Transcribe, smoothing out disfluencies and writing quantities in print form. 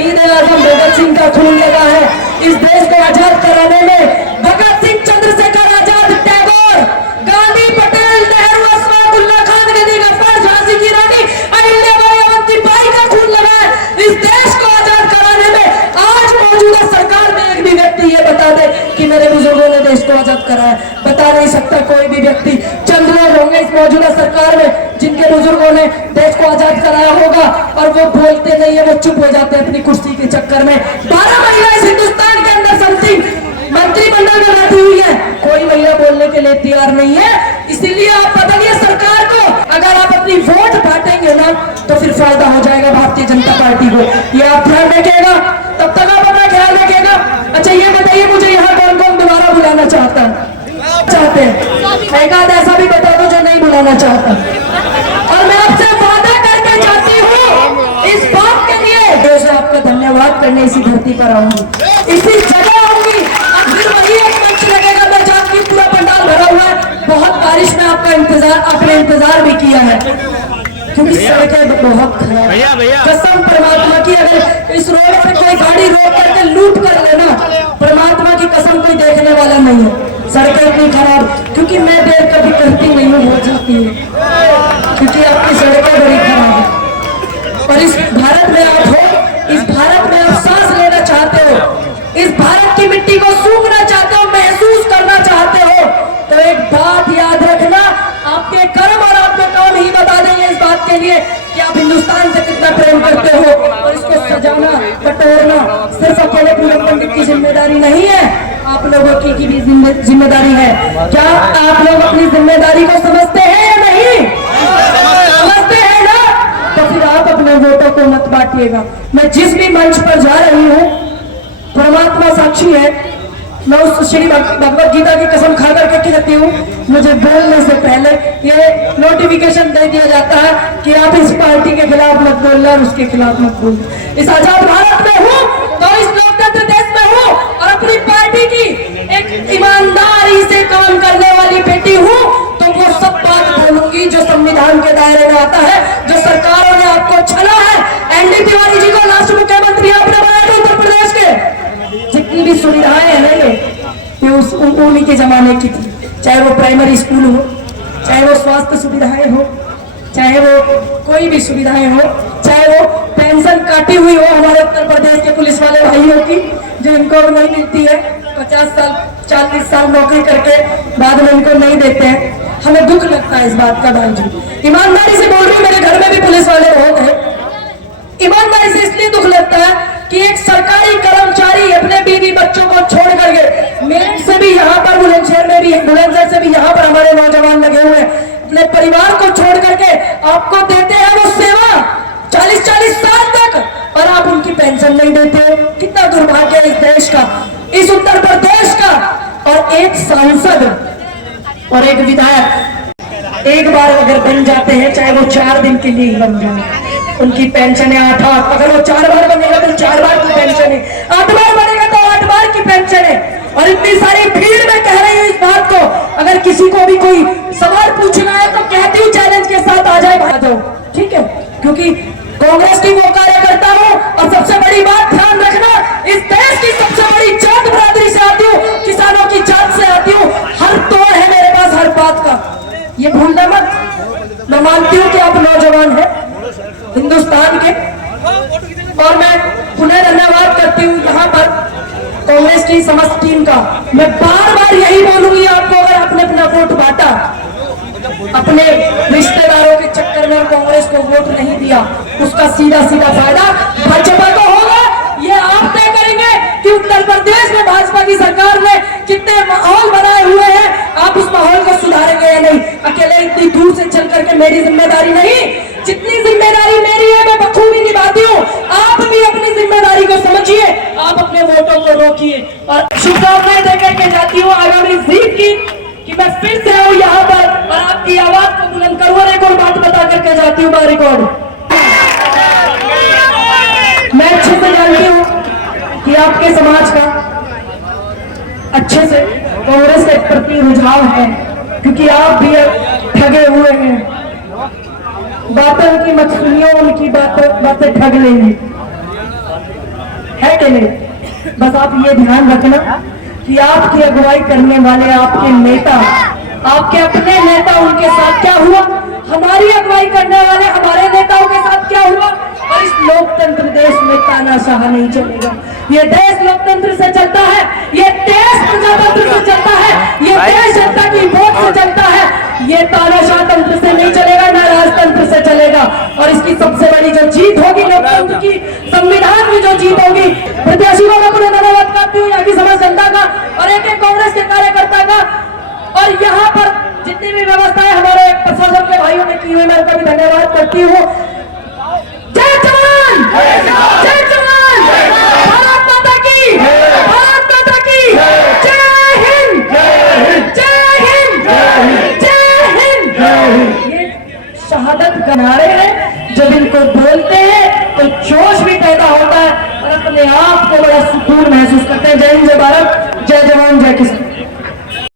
शहीद आजम भगत सिंह का खून लगा है। इस देश को आजाद कराने में भगत सिंह, चंद्रशेखर आजाद, टैगोर, गांधी, पटेल, नेहरू, अशफाक उल्लाह खान, गनी गफ्फार, झांसी की रानी अहिल्याबाई, अवंतीबाई का खून लगा है। इस देश को आजाद कराने में आज मौजूदा सरकार में एक भी व्यक्ति ये बता दे कि मेरे बुजुर्गों ने देश को आजाद कराया, बता नहीं सकता कोई भी व्यक्ति। चंद लोग होंगे इस मौजूदा सरकार में जिनके बुजुर्गों ने देश को आजाद कराया होगा और वो बोलते नहीं है, वो चुप हो जाते हैं अपनी कुर्सी के चक्कर में। 12 महिला इस हिंदुस्तान के अंदर मंत्रिमंडल में बैठी हुई है, कोई महिला बोलने के लिए तैयार नहीं है। इसीलिए आप बदलिए सरकार को। अगर आप अपनी वोट बांटेंगे ना तो फिर फायदा हो जाएगा भारतीय जनता पार्टी को। ये आप ध्यान रखिएगा, तब तक आप अपना ख्याल रखिएगा। अच्छा ये बताइए मुझे यहाँ कौन कौन दोबारा बुलाना चाहते हैं? एक आध ऐसा भी बता दो जो नहीं बुलाना चाहता। और मैं आपसे वादा करके जाती हूँ इस बात के लिए देश आपका धन्यवाद करने इसी धरती पर आऊंगी, इसी जगह आऊंगी। अब फिर वही एक मंच लगेगा, मैं जानती हूँ पूरा पंडाल भरा हुआ है। बहुत बारिश में आपका इंतजार भी किया है क्योंकि सड़कें बहुत खराब है। कसम परमात्मा की, अगर इस रोड पे कोई गाड़ी रोक करके लूट कर लेना, परमात्मा की कसम कोई देखने वाला नहीं है। सड़कें इतनी खराब, क्योंकि मैं देर कभी करती नहीं हूँ, हो जाती है क्योंकि आपकी सड़कें बड़ी खराब है। और इस भारत में आप हो, इस भारत में आप सांस लेना चाहते हो, इस भारत की मिट्टी को सूंघना चाहते हो, महसूस करना चाहते हो, तो एक बात याद रखना, आपके कर्म और आपके काम ही बता देंगे इस बात के लिए कि आप हिंदुस्तान से कितना प्रेम करते हो। और इसको सजाना, बटोरना सिर्फ अकेले पूरन पंडित की जिम्मेदारी नहीं है, आप लोगों की भी जिम्मेदारी है। क्या आप लोग अपनी जिम्मेदारी को समझते हैं या नहीं? समझते हैं ना? तो फिर आप अपने वोटों को मत बांटिएगा। मैं जिस भी मंच पर जा रही हूँ, परमात्मा साक्षी है, मैं उस श्री भगवत गीता की कसम खा करके कहती हूँ, मुझे बोलने से पहले ये नोटिफिकेशन दे दिया जाता है कि आप इस पार्टी के खिलाफ मत बोलना और उसके खिलाफ मत बोलना। इस आजाद भारत में हूँ तो इस लोकतंत्र देश में हूँ और अपनी पार्टी की एक ईमानदारी से काम करने वाली बेटी हूँ, तो वो सब बात बोलूंगी जो संविधान के दायरे में आता है, जो सरकारों ने आपको छला है। एनडी तिवारी जी को राष्ट्र मुख्यमंत्री आपने बनाया उत्तर प्रदेश के, जितनी भी सुविधाएं है ना ये उन्हीं के जमाने की थी। चाहे वो प्राइमरी स्कूल हो, चाहे वो स्वास्थ्य सुविधाएं हो, चाहे वो कोई भी सुविधाएं हो, चाहे वो पेंशन काटी हुई हो हमारे उत्तर प्रदेश के पुलिस वाले भाइयों की जो इनको नहीं मिलती है, 50 साल 40 साल नौकरी करके बाद में इनको नहीं देते हैं। हमें दुख लगता है इस बात का बावजूद, ईमानदारी से बोल रही हूँ, मेरे घर में भी पुलिस वाले बहुत हैं। ईमानदारी से इसलिए दुख लगता है कि एक सरकारी कर्मचारी अपने बीवी बच्चों को छोड़ करके, मेरठ से भी यहाँ पर बुलंदशहर में भी, बुलंदशहर से भी यहाँ पर हमारे नौजवान लगे हुए हैं, अपने परिवार को छोड़ करके आपको देते हैं वो सेवा 40-40 साल तक, और आप उनकी पेंशन नहीं देते। कितना दुर्भाग्य है इस देश का, इस उत्तर प्रदेश का। और एक सांसद और एक विधायक एक बार अगर बन जाते हैं, चाहे वो 4 दिन के लिए बन जाए, उनकी पेंशन है 8-8, अगर वो 4 बार बनेगा तो 4 बार की पेंशन है, 8 बार बनेगा तो 8 बार की पेंशन है। और इतनी सारी भीड़ में कह रही हूँ इस बात को, अगर किसी को भी कोई सवाल पूछना है तो कहती हूँ चैलेंज के साथ आ जाए, आ जाओ, ठीक है? क्योंकि कांग्रेस की वो कार्यकर्ता हूँ। और सबसे बड़ी बात ध्यान रखना, इस देश की सबसे बड़ी जात बरादरी से आती हूँ, किसानों की जात से आती हूँ, हर तोड़ है मेरे पास हर बात का, ये भूलना मत। मैं मानती हूँ कि आप नौजवान हैं हिंदुस्तान के, और मैं पुनः धन्यवाद करती हूँ यहाँ पर कांग्रेस की समस्त टीम का। मैं बार बार यही बोलूंगी आपको, अगर आपने अपना वोट बांटा, अपने रिश्तेदारों के चक्कर में कांग्रेस को वोट नहीं दिया, उसका सीधा सीधा फायदा भाजपा को होगा। ये आप तय करेंगे कि उत्तर प्रदेश में भाजपा की सरकार ने कितने माहौल बनाए हुए हैं, आप उस माहौल को सुधारेंगे या नहीं। अकेले इतनी दूर से चल करके मेरी जिम्मेदारी नहीं, जितनी जिम्मेदारी मेरी है मैं बखूबी निभाती हूँ। आप भी अपनी जिम्मेदारी को समझिए, आप अपने वोटों को रोकिए। और शुभकामनाएं देकर के जाती हूँ आगामी जीत की, कि मैं फिर से आऊँ यहाँ पर और आपकी आवाज को बुलंद करूँ। और एक और बात बता करके जाती हूँ, रिकॉर्ड मैं अच्छे से जानती हूँ कि आपके समाज का अच्छे से कांग्रेस के प्रति रुझाव है, क्योंकि आप भी ठगे हुए हैं। बातें उनकी मत सुनिए, उनकी बातें ठग लेंगे। है कि नहीं? बस आप ये ध्यान रखना कि आपकी अगुवाई करने वाले आपके नेता, आपके अपने नेता, उनके साथ क्या हुआ, हमारी अगुवाई करने वाले हमारे नेताओं के साथ क्या हुआ। और इस लोकतंत्र देश में तानाशाह नहीं चलेगा। ये देश लोकतंत्र से चलता है, ये देश प्रजातंत्र से चलता है, ये देश जनता की वोट से चलता है। ये तानाशाह तंत्र से नहीं चलेगा, ना राजतंत्र से चलेगा। और इसकी सबसे बड़ी जो जीत होगी लोकतंत्र की, संविधान की जो जीत होगी, प्रत्याशी को मैं पुनः धन्यवाद करती हूँ यहाँ की समाज जनता का और एक एक कांग्रेस के कार्यकर्ता का। और यहाँ पर जितनी भी व्यवस्थाएं हमारे प्रशासन के भाइयों ने की हुई, मैं उनका भी धन्यवाद करती हूँ। जय जवान, जय जवान, भारत माता की, भारत माता की, जय हिंद, जय हिंद, जय हिंद। ये शहादत के नारे हैं, जब इनको बोलते हैं तो जोश भी पैदा होता है और अपने आप को बड़ा सुकून महसूस करते हैं। जय हिंद, जय भारत, जय जवान, जय किसान।